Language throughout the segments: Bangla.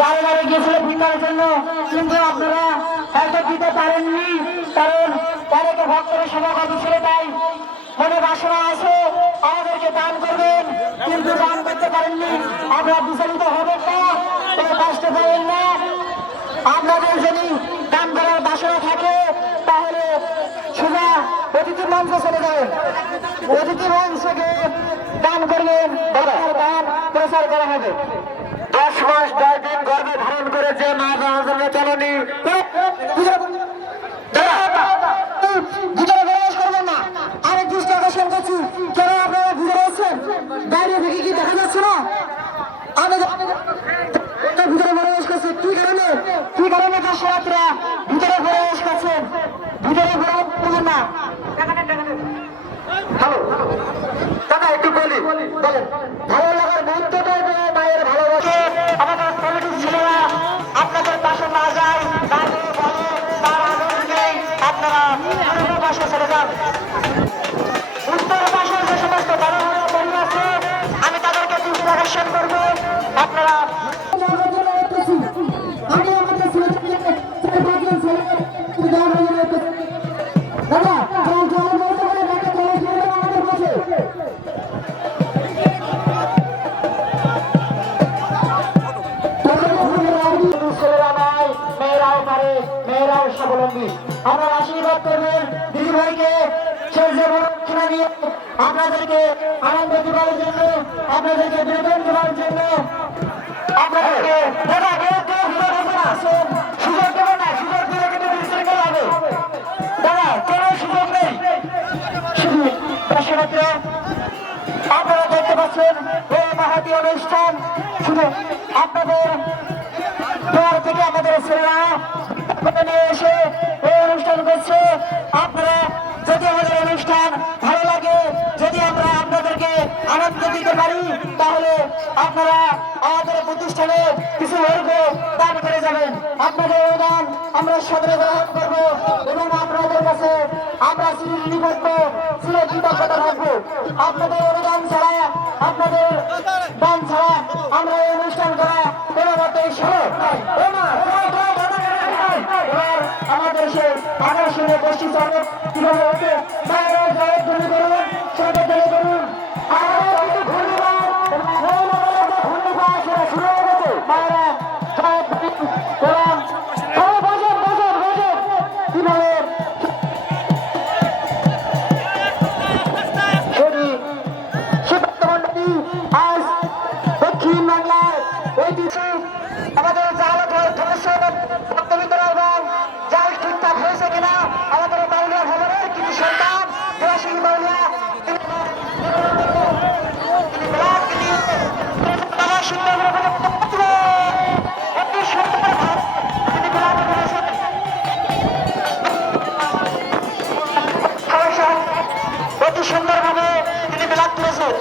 বারে বারে গিয়েছিল ভিক্ষার জন্য, কিন্তু আপনারা হয়তো দিতে পারেননি, কারণ অনেকে ভক্তের সমাগত ছিল, তাই মনে বাসনা আছে আমাদেরকে দান করবেন, কিন্তু দান করতে পারেননি। আপনারা বিচলিত হবেন না, কোনো কষ্ট পাবেন না। আপনাদের যদি দান করার বাসনা থাকে তাহলে সোজা অতিথি মঞ্চে চলে যাবেন, অতিথি মঞ্চকে দান করবেন, দান প্রচার করা হবে। 10 মাস 10 দিন গর্ভে ধারণ করে যে মা জননী ভিতরে প্রবেশ করবেন না। আরেক দৃষ্টি আকর্ষণ করছি, কেন আপনারা বুঝে রয়েছেন? বাইরে থেকে কি দেখা যাচ্ছে না? ভিতরে প্রবেশ করছে কি কারণে? কি কারণে দর্শনার্থীরা ভিতরে প্রবেশ করছেন? ভিতরে প্রবেশ করবেন না। হ্যালো দাদা, একটু বলি, বলেন। ভালো লাগার মুহূর্তটা মায়ের ভালোবাসে। আমাদের কমিটির ছেলেরা আপনাদের পাশে না যায়, দাঁড়িয়ে বলে তার আনন্দ নেই, আপনারা উত্তর পাশে চলে যান। উত্তর পাশে যে সমস্ত বড় বড় বাড়ি আছে আমি তাদেরকে দৃষ্টি আকর্ষণ করবো। আপনারা মেয়েরাও স্বাবলম্বী। আপনারা আশীর্বাদ করবেন দিদি ভাইকে, শেষ জীবন নিয়ে আপনাদেরকে আনন্দ দেওয়ার জন্য, আপনাদেরকে বিনোদন দেওয়ার জন্য আপনাদেরকে সুযোগ দেবেন না। সুযোগ দিলে কিন্তু বিশৃঙ্খল হবে। দাদা কোনো সুযোগ নেই। শুধু দর্শনার্থীরা আপনারা দেখতে পাচ্ছেন এই মাহাতি অনুষ্ঠান শুধু আপনাদের দোয়ার থেকে আমাদের ছেলেরা নিয়ে এসে এই অনুষ্ঠান করছে। আপনারা যদি আমাদের অনুষ্ঠান ভালো লাগে, যদি আমরা আপনাদেরকে আনন্দ দিতে পারি, তাহলে আপনারা আমাদের প্রতিষ্ঠানে কিছু অর্থ দান করে যাবেন। আপনাদের অনুদান আমরা সদরে গ্রহণ করবো এবং আপনাদের কাছে আমরা চিরঋণী করবো, চিরকৃতজ্ঞতা রাখবো। আপনাদের অনুদান ছাড়া, আপনাদের দান ছাড়া আমরা এই অনুষ্ঠান করা কোনো মতেই সম্ভব নয়। আমাদের সে আকর্ষণীয় গোষ্ঠী চলে কিভাবে হচ্ছে বাইরে জয়ের তৈরি করুন, সেটা তৈরি করুন। শুরু হয়ে গেছে বাইরে কিভাবে আজ দক্ষিণ বাংলায় ঐতিহ্য আমাদের জাল সমস্যা বক্তব্য এবং জাল ঠিকঠাক হয়েছে কিনা আমাদের বাউলিয়া ভবনের কিছু সন্তান দেশি বাউলিয়া অতি সুন্দরভাবে তিনি বিলাপ তুলেছেন।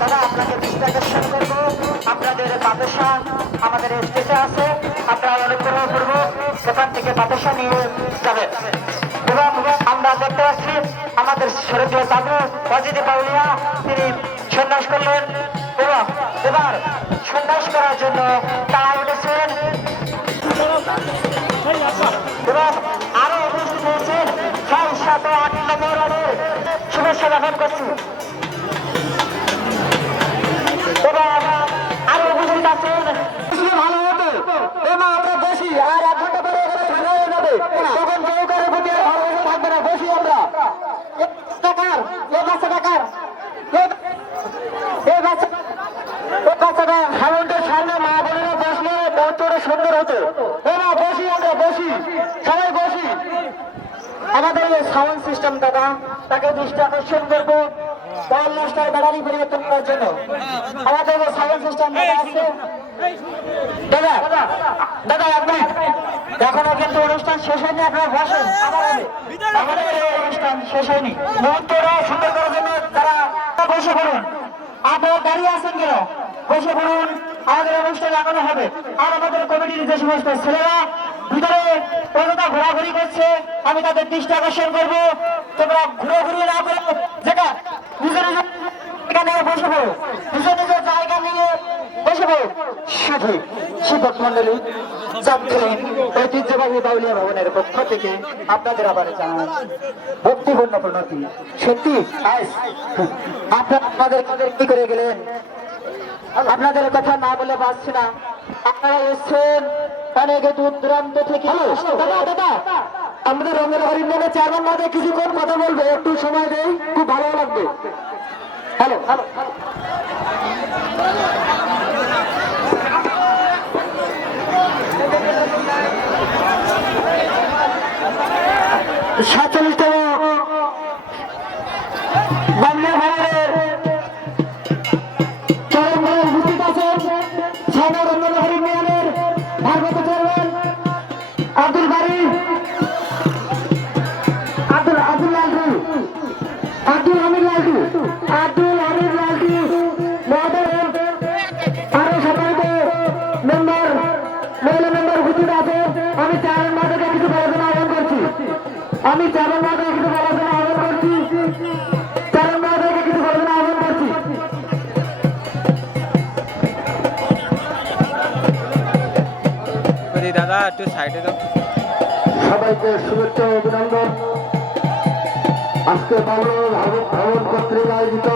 তারা আপনাকে দৃষ্টি আকর্ষণ করবো, আপনাদের বাতাসা আমাদের স্টেজে আছে, আপনারা অনুগ্রহ করবো সেখান থেকে বাতাসা নিয়ে যাবেন। এবং আমরা দেখতে পাচ্ছি আমাদের শরীরীয় দাদু অজিত বাউলিয়া তিনি সন্ন্যাস করলেন এবং এবার সন্ন্যাস করার জন্য তারা উঠেছেন এবং আরো উপস্থিত হয়েছেন 608 নম্বর ওয়ার্ডের শুভেচ্ছা জ্ঞাপন করছি। আরো উপস্থিত আছেন ভালো হতো এবং আমরা বসি আর 1 ঘন্টা পরে ঠান্ডা হয়ে যাবে, তখন কেউ কারোর প্রতি আর ভালোবাসা থাকবে না। বসি আমরা বাচ্চাটা সামনের সামনে মা বোনেরা বসলে মন্ত্রটা সুন্দর হতো। বসি আমরা, বসি সবাই বসি। আমাদের এই সাউন্ড সিস্টেম দাদা তাকে দৃষ্টি আকর্ষণ করবো পরামর্শটার ব্যাটারি পরিবর্তন করার জন্য। আমাদের যে সাউন্ড সিস্টেম দাদা আছে দাদা, দাদা আপনি এখনো কিন্তু অনুষ্ঠান শেষ হয়নি, আপনারা বসেন, আমাদের এই অনুষ্ঠান শেষ হয়নি। মুহূর্তটা সুন্দর করার জন্য তারা বসে পড়ুন। আপনারা দাঁড়িয়ে আছেন কেন? বসে পড়ুন। আমাদের অনুষ্ঠানে এখনো হবে। আর আমাদের কমিটির যে সমস্ত ছেলেরা ভিতরে অযথা ঘোরাঘুরি করছে, আমি তাদের দৃষ্টি আকর্ষণ করবো, তোমরা ঘুরে না করে যেটা নিজের এখানে বসে পড়ো, নিজের জায়গা নিয়ে বসে পড়ো। শুধু শিক্ষক মন্ডলী জানছিলেন ঐতিহ্যবাহী বাউলিয়া ভবনের পক্ষ থেকে আপনাদের আবার জানান ভক্তিপূর্ণ প্রণতি। সত্যি আজ আপনাদের কি করে গেলেন, আপনাদের কথা না বলে পারছি না। আপনারা এসছেন অনেক দূর দূরান্ত থেকে। দাদা আমাদের রঙের হরিণে চেয়ারম্যান মধ্যে কিছুক্ষণ কথা বলবে, একটু সময় দেই, খুব ভালো লাগবে। হ্যালো হ্যালো 47তম বাংলা ভাইয়ের চরমভাবে উপস্থিত আছেন সামর রঙ্গনগর ইউনিয়নের ভারপ্রাপ্ত চেয়ারম্যান আব্দুল বারী আব্দুল হামিদ লালটু মহোদয়, আরো সম্মানিত মেম্বার মহিলা মেম্বার উপস্থিত আছে। আমি চেয়ারম্যান মহোদয়কে কিছু বলার জন্য আহ্বান করছি। দাদা একটু সাইডে দাও। সবাইকে শুভেচ্ছা ও অভিনন্দন। আজকে বাংলা ভবন কর্তৃক আয়োজিত